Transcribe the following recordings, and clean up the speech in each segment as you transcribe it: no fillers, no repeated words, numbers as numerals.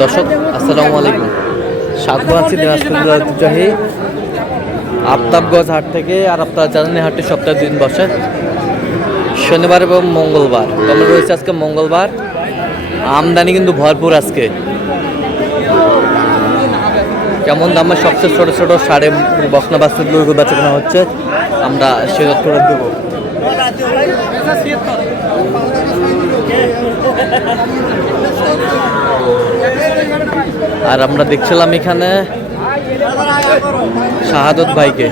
দর্শক আসসালামু আলাইকুম, স্বাগত আছি দিনাজপুর জেলার ঐতিহ্যবাহী আফতাবগঞ্জ হাট থেকে। আর আপনারা জানেন এই হাটটি সপ্তাহে 2 দিন বসে, শনিবার এবং মঙ্গলবার। তবে রয়েছে আজকে মঙ্গলবার, আমদানি কিন্তু ভরপুর আজকে। কেমন দামে সবচেয়ে ছোট ছোট সাড়ে বকনা বাচ্চাগুলো বেচাকেনা হচ্ছে, আমরা সেটা করে দেবো। আর আমরা দেখছিলাম এখানে শাহাদত ভাইকে।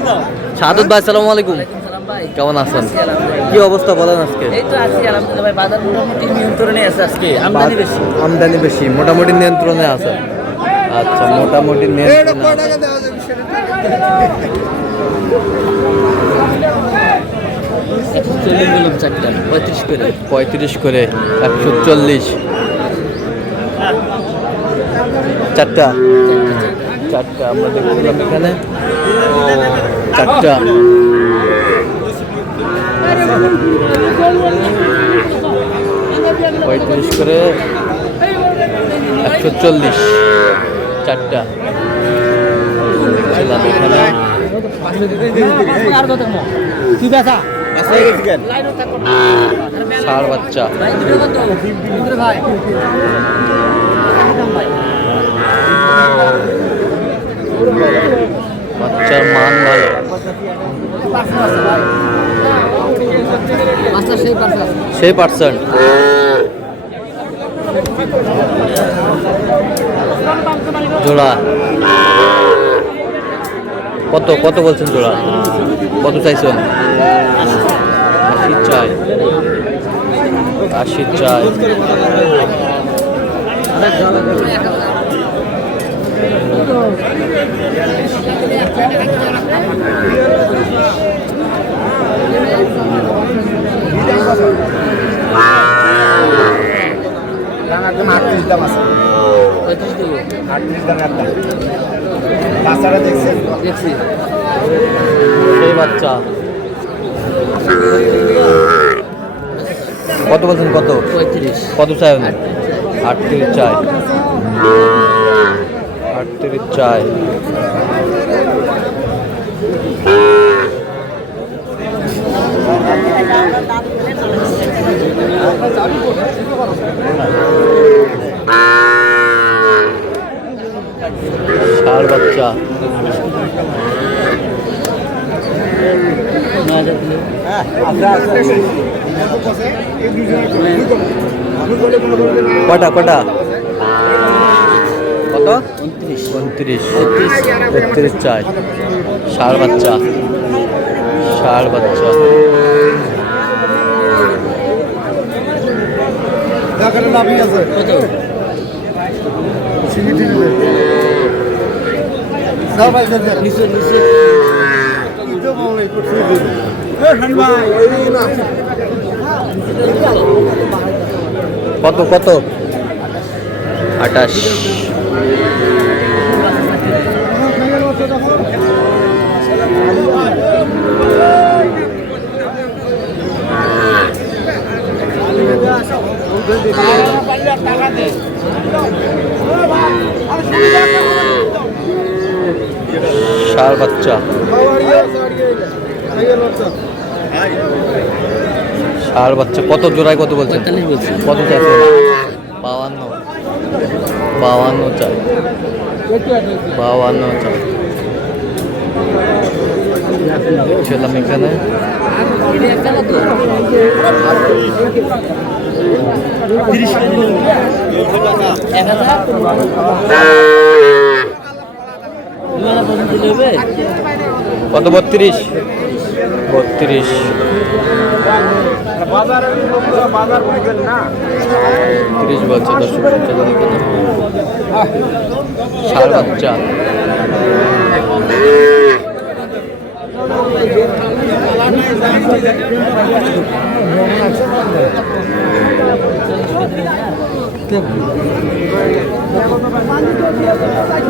শাহাদত ভাই, আসসালামু আলাইকুম, কেমন আছেন? কি অবস্থা বলেন আজকে? এই তো আছি আলহামদুলিল্লাহ ভাই, বাজার মোটামুটি নিয়ন্ত্রণে আছে আজকে, আমদানি বেশি, মোটামুটি নিয়ন্ত্রণে আছে। আচ্ছা, মোটামুটি নিয়ন্ত্রণে আছে। 35 করে 140 চারটা আমরা দেখছিলাম এখানে চারটা। 35 করে 140 চারটা দেখছিলাম এখানে। ষাঁড় বাচ্চা, বাচ্চার মান ভালো। সেই পার্সেন্ট জোড়া কত কত বলছেন জোড়া? কত চাইছেন? 80 চাই, 80 চাই। সেই বাচ্চা কত বলছেন? কত? 35। কত চাই? 38 চাই, 38 চাই। ষাঁড় বাচ্চা কটা কটা কত? 29 33 চাই। ষাঁড় বাচ্চা, ষাঁড় বাচ্চা কত কত? 28। ষাঁড় বাচ্চা, ষাঁড় বাচ্চা কত জোড়ায় কত বলছেন? কত চাইছেন? 52 চাই, 52 চাই। ছিলাম এখানে কত? 32 32 30 বলছে। দর্শক ষাঁড় বাচ্চা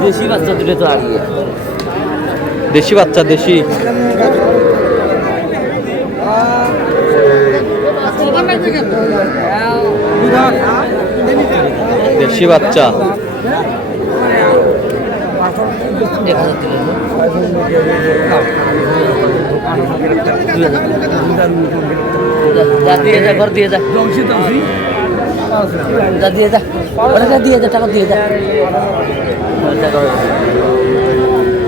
দেশি বাচ্চা দুটো তো আগে, দেশি বাচ্চা, দেশি দেশি বাচ্চা। 1000 দিলে যা দিয়ে যা ঘর দিয়ে যা যা দিয়ে যা ওরা যা দিয়ে যা টাকা দিয়ে যা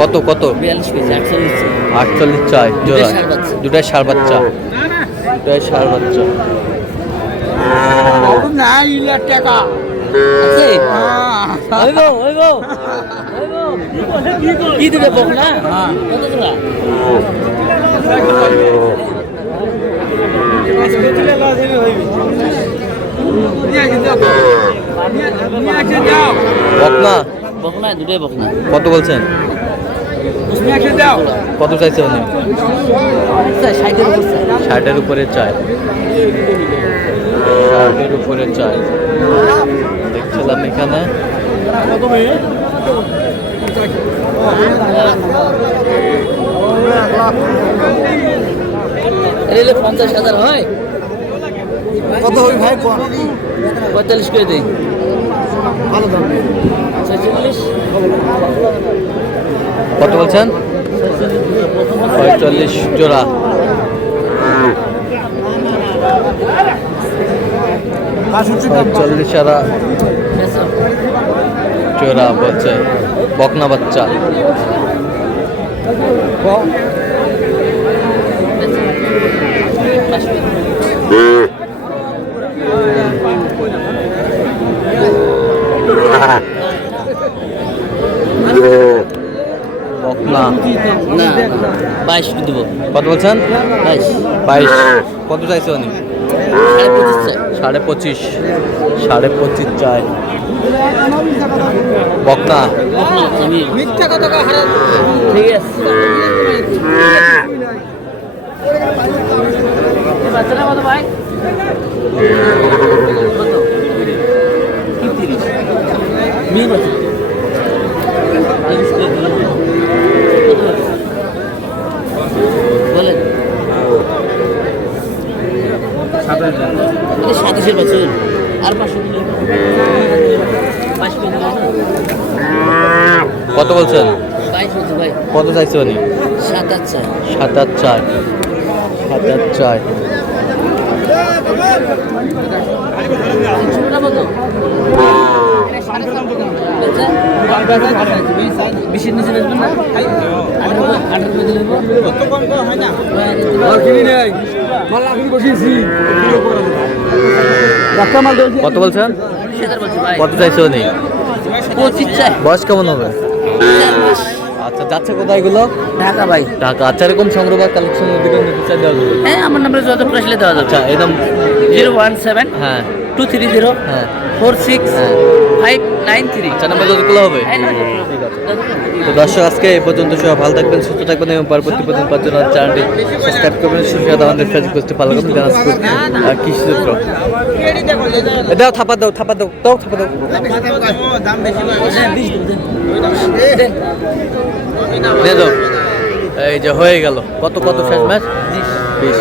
কত কত? 42 কেজি 48 48 চাই জোড়া। ষাঁড় বাচ্চা। দুটাই ষাঁড় বাচ্চা। দুটাই ষাঁড় বাচ্চা। আছে হইব হইব কি দিবে বক না কত জোড়া বকনা বক না দুটোই বক না কত বলছেন? কত চাইছে উনি? 60-এর উপরে চায়। 60-এর উপরে চায়। দেখছিলাম এখানে এলে 50,000 হয় কত হই ভাই? 45 করে দেই ভালো দাম। 46 কত বলছেন? 45 জোড়া। চল্লিশ জোড়া বলছে বকনা বাচ্চা। বকনা না 22 দেব কত বলছেন? 22 22। কত চাইছে উনি? 25 25.5 চাই। বকনা মিথ্যা কথা ঠিক আছে বাচ্চাটা কত ভাই? কত? কি 30 মেয়ে বাচ্চা বলেন 27 বছর আর 500 দিলে 5 দিলে কত বলছেন? 22 বছর ভাই কত চাইছে উনি? 7 7 চাই। 7 চাই। ছোটটা কত? বিশের নিচে বেচবেন না? 18 দিলে কত বলছেন? কত চাইছে উনি? 25 চাই বয়স কেমন হবে? আচ্ছা যাচ্ছে কোথায় এগুলো? ঢাকা ভাই ঢাকা। আচ্ছা এরকম সংগ্রহ বা কালেকশনের দিকে নিতে দেওয়া যাবে? হ্যাঁ আমার নাম্বারে যত আসলে দেওয়া যাবে আচ্ছা এরকম 017 হ্যাঁ 230 হ্যাঁ 46 হ্যাঁ। 593 আচ্ছা নাম্বার যতগুলো হবে। তো দর্শক আজকে এই পর্যন্ত সবাই ভালো থাকবেন, সুস্থ থাকবেন এবং পরবর্তী পর্যন্ত পাওয়ার জন্য চ্যানেলটি সাবস্ক্রাইব করবেন। সুস্বাদু আমাদের ফেসবুক পেজটি ফলো করবেন। দিনাজপুর কৃষি সূত্র। দাও থাপা দাও থাপা দাও দাও থাপা দাও। দিয়ে দাও। এই যে হয়ে গেল। কত কত শেষ ম্যাচ? 20।